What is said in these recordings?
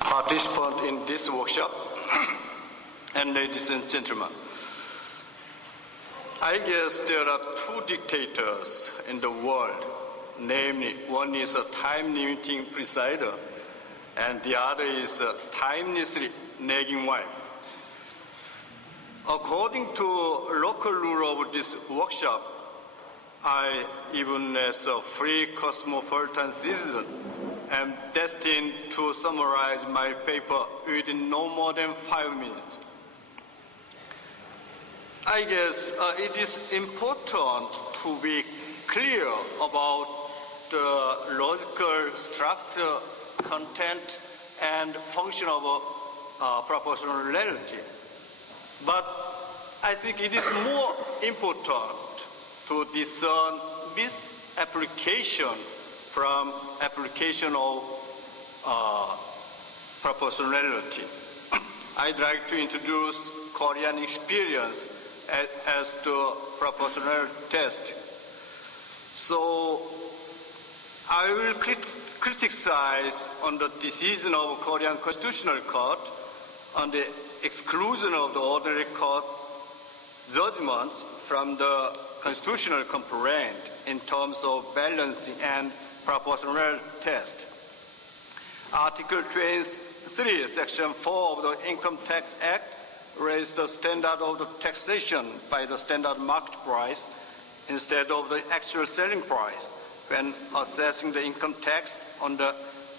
Participant in this workshop and ladies and gentlemen, I guess there are two dictators in the world, namely one is a time-limiting presider and the other is a timelessly nagging wife. According to local rule of this workshop, I, even as a free cosmopolitan citizen, am destined to summarize my paper within no more than 5 minutes. I guess it is important to be clear about the logical structure, content, and function of proportionality. But I think it is more important to discern misapplication from application of proportionality. I'd like to introduce Korean experience as the proportional test. So I will criticize on the decision of Korean Constitutional Court on the exclusion of the ordinary court's judgments from the constitutional complaint in terms of balancing and proportional test. Article 23, Section 4 of the Income Tax Act raised the standard of the taxation by the standard market price instead of the actual selling price when assessing the income tax on the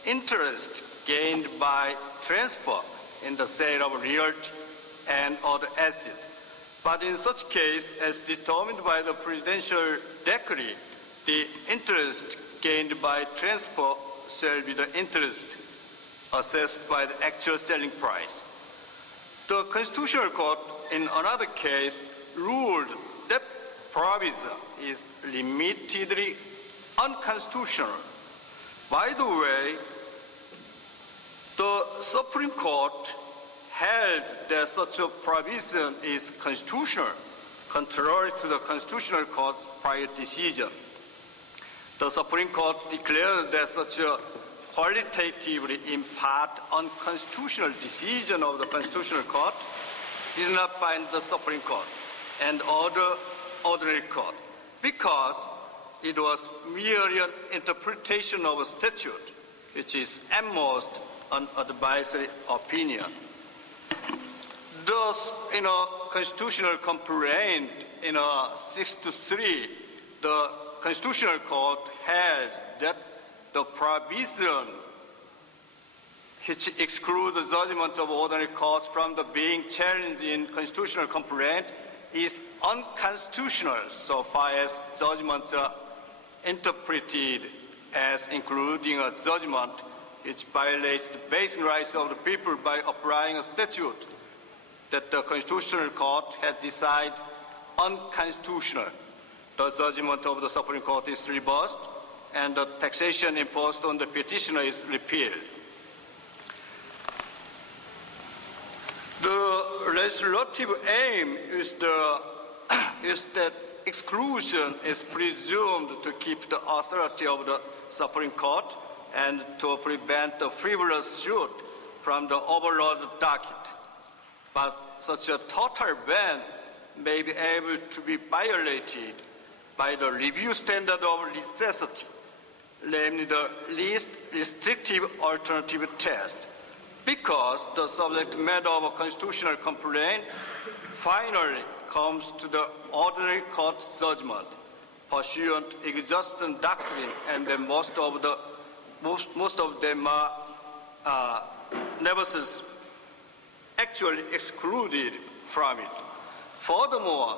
interest gained by transfer in the sale of realty and other assets. But in such case, as determined by the presidential decree, the interest gained by transfer shall be the interest assessed by the actual selling price. The Constitutional Court, in another case, ruled that provision is limitedly unconstitutional. By the way, the Supreme Court held that such a provision is constitutional, contrary to the Constitutional Court's prior decision. The Supreme Court declared that such a qualitatively in part unconstitutional decision of the Constitutional Court did not bind the Supreme Court and other ordinary court because it was merely an interpretation of a statute, which is at most an advisory opinion. Thus, in a constitutional complaint in 6-3, the Constitutional Court held that the provision which excludes the judgment of ordinary courts from the being challenged in constitutional complaint is unconstitutional so far as judgments are interpreted as including a judgment which violates the basic rights of the people by applying a statute that the Constitutional Court had decided unconstitutional. The judgment of the Supreme Court is reversed and the taxation imposed on the petitioner is repealed. The legislative aim is that exclusion is presumed to keep the authority of the Supreme Court and to prevent the frivolous suit from the overloaded docket. But such a total ban may be able to be violated by the review standard of necessity, namely the least restrictive alternative test, because the subject matter of a constitutional complaint finally comes to the ordinary court judgment pursuant to exhaustion doctrine, and then most of them are nevertheless actually excluded from it. Furthermore,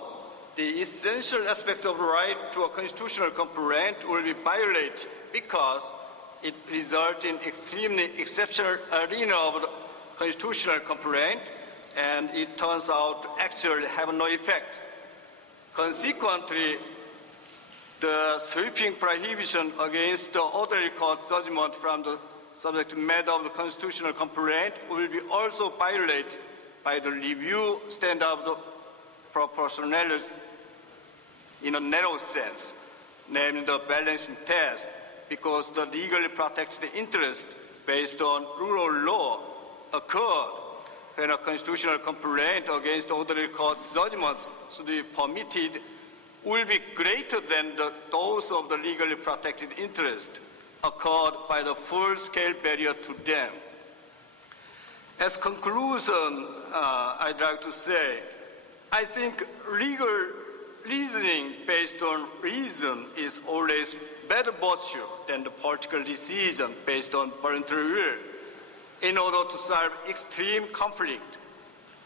the essential aspect of the right to a constitutional complaint will be violated because it results in extremely exceptional arena of the constitutional complaint, and it turns out to actually have no effect. Consequently, the sweeping prohibition against the ordinary court judgment from the subject matter of the constitutional complaint will be also violated by the review standard of the proportionality in a narrow sense, namely the balancing test, because the legally protected interest based on rule of law occurred when a constitutional complaint against ordinary court judgments should be permitted will be greater than those of the legally protected interest occurred by the full-scale barrier to them. As conclusion, I'd like to say, I think legal reasoning based on reason is always better virtue than the political decision based on voluntary will in order to solve extreme conflict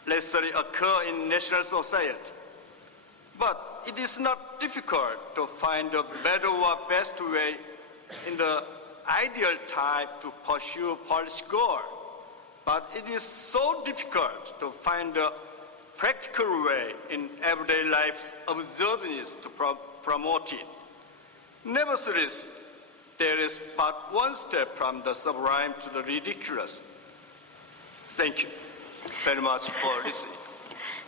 necessarily occur in national society. But it is not difficult to find a better or best way in the ideal type to pursue policy goal. But it is so difficult to find a practical way in everyday life's absurdness to promote it. Nevertheless, there is but one step from the sublime to the ridiculous. Thank you very much for listening.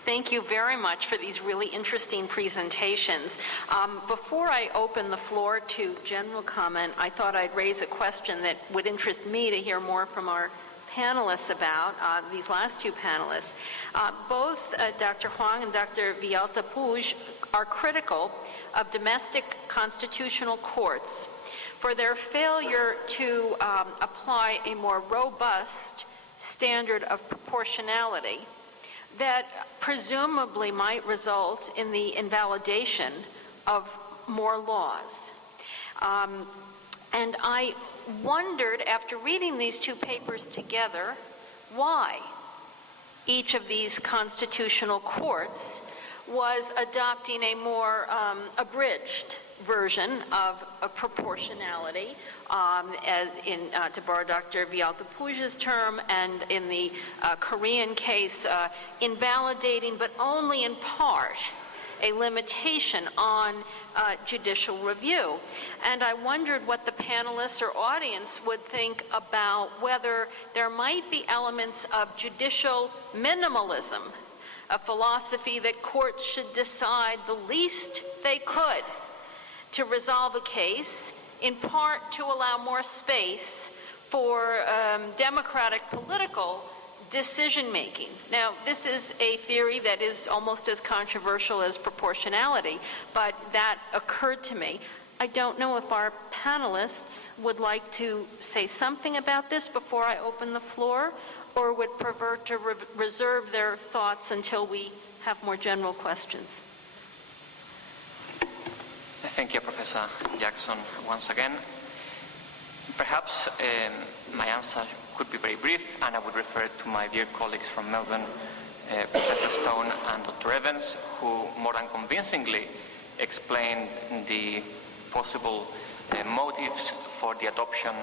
Thank you very much for these really interesting presentations. Before I open the floor to general comment, I thought I'd raise a question that would interest me to hear more from our panelists about, these last two panelists. Both Dr. Huang and Dr. Villalta-Puig are critical of domestic constitutional courts for their failure to apply a more robust standard of proportionality that presumably might result in the invalidation of more laws. And I wondered, after reading these two papers together, why each of these constitutional courts was adopting a more abridged version of proportionality, as in, to borrow Dr. Vialtapuja's term, and in the Korean case, invalidating, but only in part, a limitation on judicial review. And I wondered what the panelists or audience would think about whether there might be elements of judicial minimalism, a philosophy that courts should decide the least they could to resolve a case, in part to allow more space for democratic political decision-making. Now, this is a theory that is almost as controversial as proportionality, but that occurred to me. I don't know if our panelists would like to say something about this before I open the floor, or would prefer to reserve their thoughts until we have more general questions. Thank you, Professor Jackson, once again. Perhaps my answer could be very brief, and I would refer to my dear colleagues from Melbourne, Professor Stone and Dr. Evans, who more than convincingly explained the possible motives for the adoption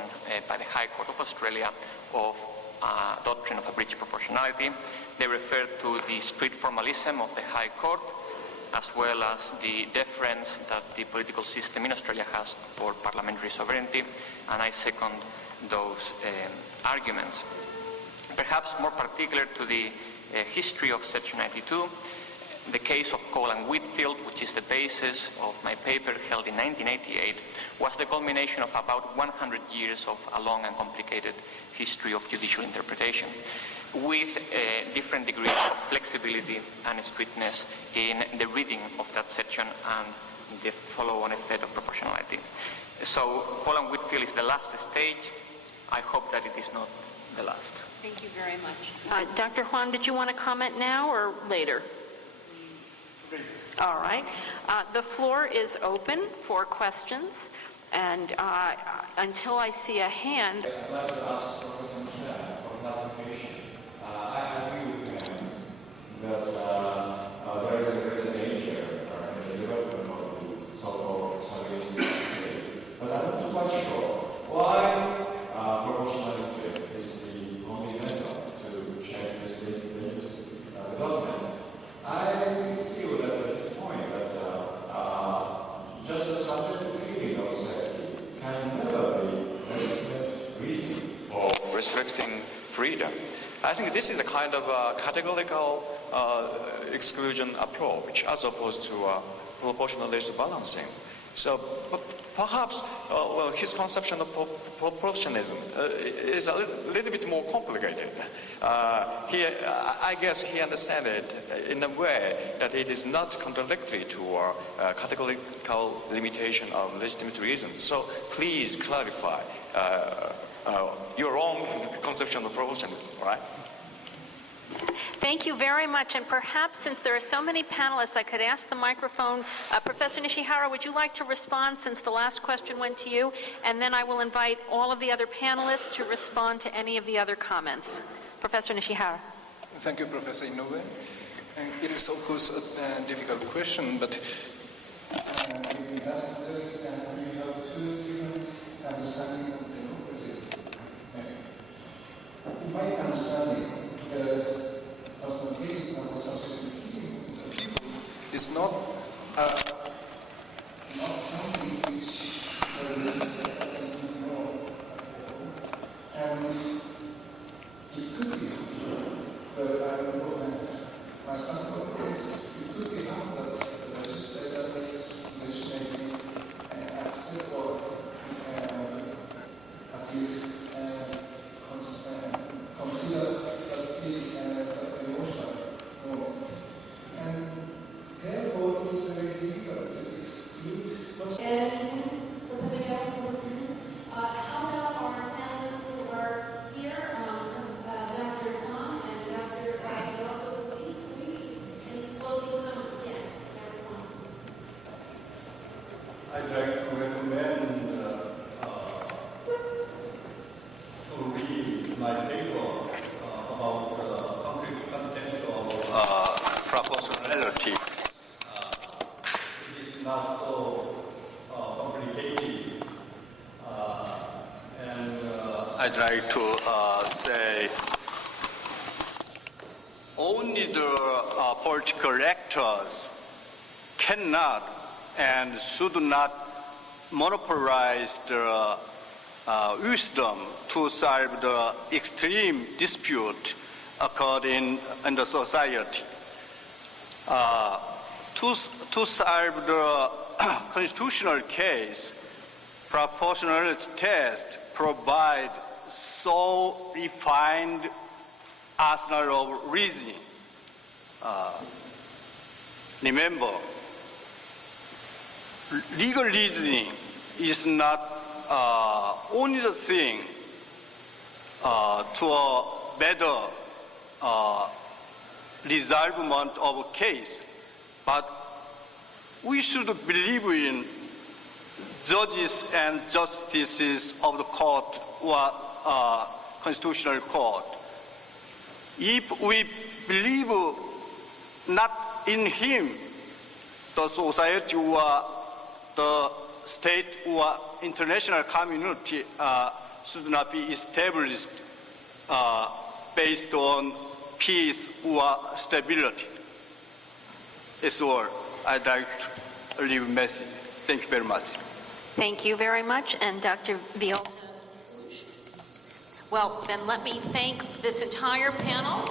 by the High Court of Australia of a doctrine of abridged proportionality. They referred to the strict formalism of the High Court, as well as the deference that the political system in Australia has for parliamentary sovereignty, and I second those arguments. Perhaps more particular to the history of Section 92, the case of Cole and Whitfield, which is the basis of my paper held in 1988, was the culmination of about 100 years of a long and complicated history of judicial interpretation, with different degrees of flexibility and strictness in the reading of that section and the follow-on effect of proportionality. So Cole and Whitfield is the last stage. I hope that it is not the last. Thank you very much. Dr. Huang, did you want to comment now or later? All right. The floor is open for questions, and until I see a hand. I'd like to ask Professor Chen for clarification. I agree with him that there is a great danger in the development of the so-called Soviet state, but I'm not quite sure why proportionality is the only method to change this development. I feel that at this point that just a subject of feeling of safety can never be legitimate reason for restricting freedom. I think this is a kind of categorical exclusion approach as opposed to proportionalist balancing. So perhaps his conception of proportionalism is a little bit more complicated. I guess he understands it in a way that it is not contradictory to a categorical limitation of legitimate reasons. So please clarify your own conception of proportionalism, right? Thank you very much. And perhaps since there are so many panelists, I could ask the microphone. Professor Nishihara, would you like to respond since the last question went to you? And then I will invite all of the other panelists to respond to any of the other comments. Professor Nishihara. Thank you, Professor Inoue. It is, of course, a difficult question, but investors and we have two different understanding of democracy. In my understanding, the people is not something which and it could be, but I don't know. My sample is it could be harm that the legislator is legislating and accept or at least consider that it is an emotional moment. And therefore it is very difficult to exclude. And Professor Jackson, how about our panelists who are here, Dr. Huang and Dr. Vialtapuja? Any closing comments? Yes, Dr. Huang. I'd like to recommend so complicated. I'd like to say only the political actors cannot and should not monopolize the wisdom to solve the extreme dispute occurring in the society. To solve the constitutional case, proportionality test provide so refined arsenal of reasoning. Remember, legal reasoning is not only the thing to a better resolvement of a case, but we should believe in judges and justices of the court or constitutional court. If we believe not in him, the society or the state or international community should not be established based on peace or stability. That's all I'd like to leave a message. Thank you very much. Thank you very much. And Dr. Viol. Well, then let me thank this entire panel.